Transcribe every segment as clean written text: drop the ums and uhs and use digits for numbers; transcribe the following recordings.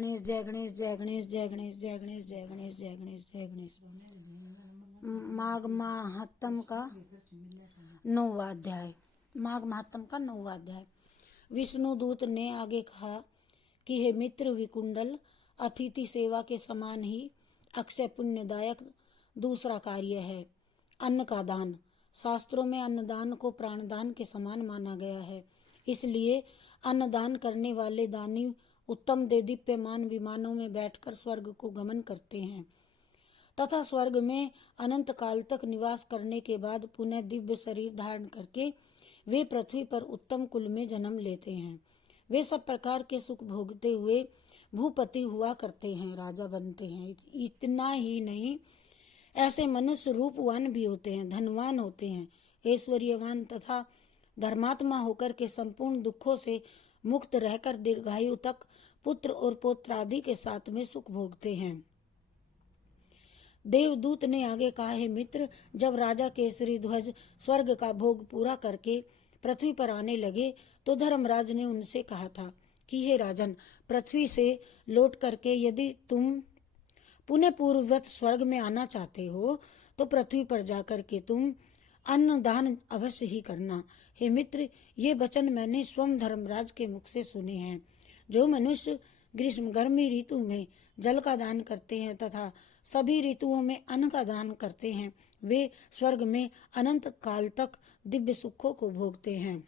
गणेश जय गणेश जय गणेश जय गणेश जय गणेश जय गणेश जय गणेश जय गणेश। माघ महात्म का 9वां अध्याय। माघ महात्म का 9वां अध्याय। विष्णु दूत ने आगे कहा कि हे मित्र विकुंडल, अतिथि सेवा के समान ही अक्षय पुण्यदायक दूसरा कार्य है अन्न का दान। शास्त्रों में अन्नदान को प्राणदान के समान माना गया है। इसलिए अन्नदान करने वाले दानी उत्तम दिव्यमान विमानों में बैठकर स्वर्ग को गमन करते हैं तथा स्वर्ग में अनंत काल तक निवास करने के बाद पुनः दिव्य शरीर धारण करके वे पृथ्वी पर उत्तम कुल में जन्म लेते हैं। वे सब प्रकार के सुख भोगते हुए भूपति हुआ करते हैं, राजा बनते हैं। इतना ही नहीं, ऐसे मनुष्य रूपवान भी होते हैं, धनवान होते हैं, ऐश्वर्यवान तथा धर्मात्मा होकर के संपूर्ण दुखों से मुक्त रहकर दीर्घायु तक पुत्र और पौत्र आदि के साथ में सुख भोगते हैं। देवदूत ने आगे कहा, हे मित्र, जब राजा केसरी ध्वज स्वर्ग का भोग पूरा करके पृथ्वी पर आने लगे तो धर्मराज ने उनसे कहा था कि हे राजन, पृथ्वी से लौट करके यदि तुम पुनः पूर्ववत स्वर्ग में आना चाहते हो तो पृथ्वी पर जाकर के तुम अन्नदान अवश्य ही करना। हे मित्र, ये वचन मैंने स्वयं धर्मराज के मुख से सुने हैं। जो मनुष्य ग्रीष्म गर्मी ऋतु में जल का दान करते हैं तथा सभी ऋतुओं में अन्न का दान करते हैं, वे स्वर्ग में अनंत काल तक दिव्य सुखों को भोगते हैं।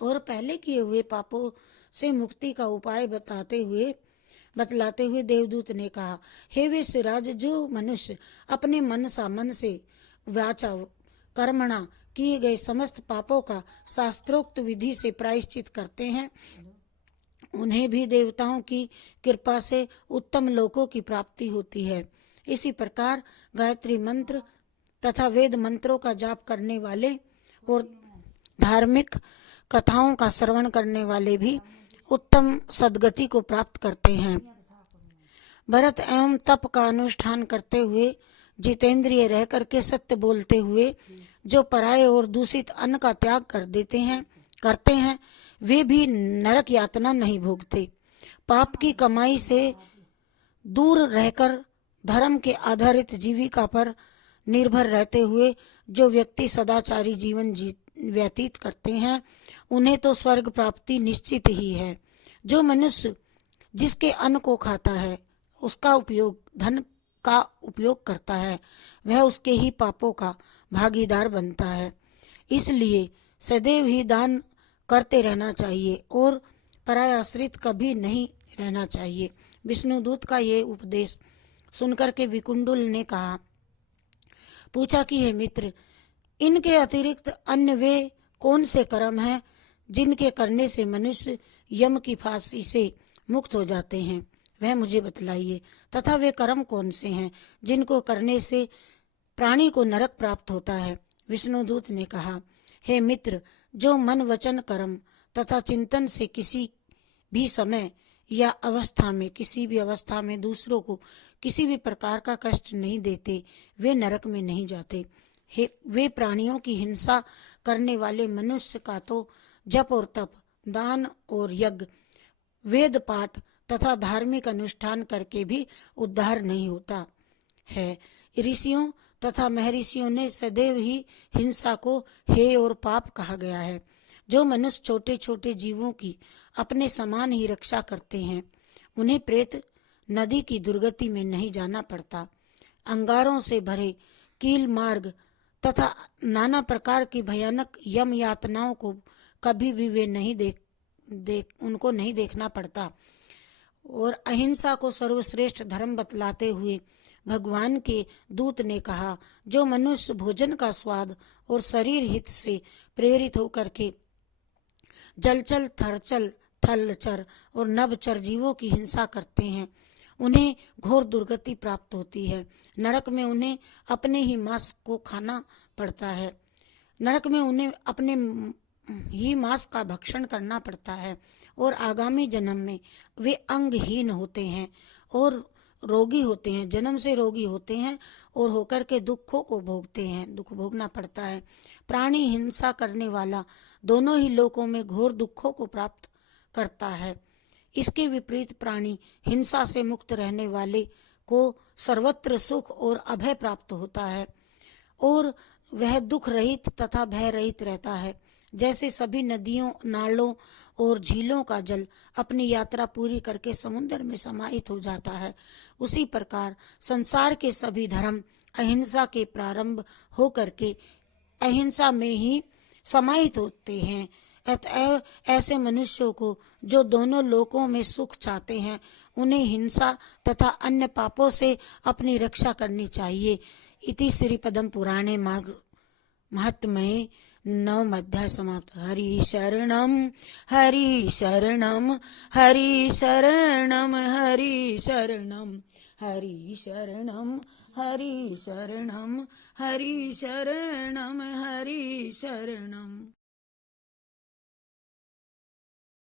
और पहले किए हुए पापों से मुक्ति का उपाय बतलाते हुए देवदूत ने कहा, हे विश्वराज, जो मनुष्य अपने मन से वाचा कर्मणा किए गए समस्त पापों का शास्त्रोक्त विधि से प्रायश्चित करते हैं, उन्हें भी देवताओं की कृपा से उत्तम लोकों की प्राप्ति होती है। इसी प्रकार गायत्री मंत्र तथा वेद मंत्रों का जाप करने वाले और धार्मिक कथाओं का श्रवण करने वाले भी उत्तम सद्गति को प्राप्त करते हैं। व्रत एवं तप का अनुष्ठान करते हुए, जितेंद्रिय रह करके सत्य बोलते हुए जो पराये और दूषित अन्न का त्याग करते हैं, वे भी नरक यातना नहीं भोगते। पाप की कमाई से दूर रहकर धर्म के आधारित जीविका पर निर्भर रहते हुए जो व्यक्ति सदाचारी जीवन व्यतीत करते हैं, उन्हें तो स्वर्ग प्राप्ति निश्चित ही है। जो मनुष्य जिसके अन्न को खाता है, उसका उपयोग धन का उपयोग करता है, वह उसके ही पापों का भागीदार बनता है। इसलिए सदैव ही दान करते रहना चाहिए और परायाश्रित कभी नहीं रहना चाहिए। विष्णुदूत का ये उपदेश सुनकर के विकुंडल ने पूछा कि हे मित्र, इनके अतिरिक्त अन्य वे कौन से कर्म हैं जिनके करने से मनुष्य यम की फांसी से मुक्त हो जाते हैं, वह मुझे बतलाइए। तथा वे कर्म कौन से हैं जिनको करने से प्राणी को नरक प्राप्त होता है। विष्णुदूत ने कहा, हे मित्र, जो मन वचन कर्म तथा चिंतन से किसी भी समय या किसी भी अवस्था में दूसरों को किसी भी प्रकार का कष्ट नहीं देते, वे नरक में नहीं जाते। वे प्राणियों की हिंसा करने वाले मनुष्य का तो जप और तप, दान और यज्ञ, वेद पाठ तथा धार्मिक अनुष्ठान करके भी उद्धार नहीं होता है। ऋषियों तथा महर्षियों ने सदैव ही हिंसा को हेय और पाप कहा गया है। जो मनुष्य छोटे छोटे जीवों की अपने समान ही रक्षा करते हैं, उन्हें प्रेत नदी की दुर्गति में नहीं जाना पड़ता। अंगारों से भरे कील मार्ग तथा नाना प्रकार की भयानक यम यातनाओं को कभी भी वे उनको नहीं देखना पड़ता। और अहिंसा को सर्वश्रेष्ठ धर्म बतलाते हुए भगवान के दूत ने कहा, जो मनुष्य भोजन का स्वाद और शरीर हित से प्रेरित होकर के जलचर, थरचर, थलचर और नभचर जीवों की हिंसा करते हैं, उन्हें घोर दुर्गति प्राप्त होती है। नरक में उन्हें अपने ही मांस को खाना पड़ता है। नरक में उन्हें अपने ही मांस का भक्षण करना पड़ता है और आगामी जन्म में वे अंगहीन होते हैं और रोगी होते हैं, जन्म से रोगी होते हैं और होकर के दुखों को भोगते हैं, दुख भोगना पड़ता है। प्राणी हिंसा करने वाला दोनों ही लोकों में घोर दुखों को प्राप्त करता है। इसके विपरीत प्राणी हिंसा से मुक्त रहने वाले को सर्वत्र सुख और अभय प्राप्त होता है और वह दुख रहित तथा भय रहित रहता है। जैसे सभी नदियों, नालों और झीलों का जल अपनी यात्रा पूरी करके समुद्र में समाहित हो जाता है, उसी प्रकार संसार के सभी धर्म अहिंसा के प्रारंभ होकर के अहिंसा में ही समाहित होते हैं। अतएव ऐसे मनुष्यों को जो दोनों लोकों में सुख चाहते हैं, उन्हें हिंसा तथा अन्य पापों से अपनी रक्षा करनी चाहिए। इति श्री पद्म पुराणे महात्म्ये नवम अध्याय समाप्त। हरि शरणम हरि शरणम हरि शरणम हरि शरणम हरि शरणम हरि शरणम हरि शरणम हरि शरणम।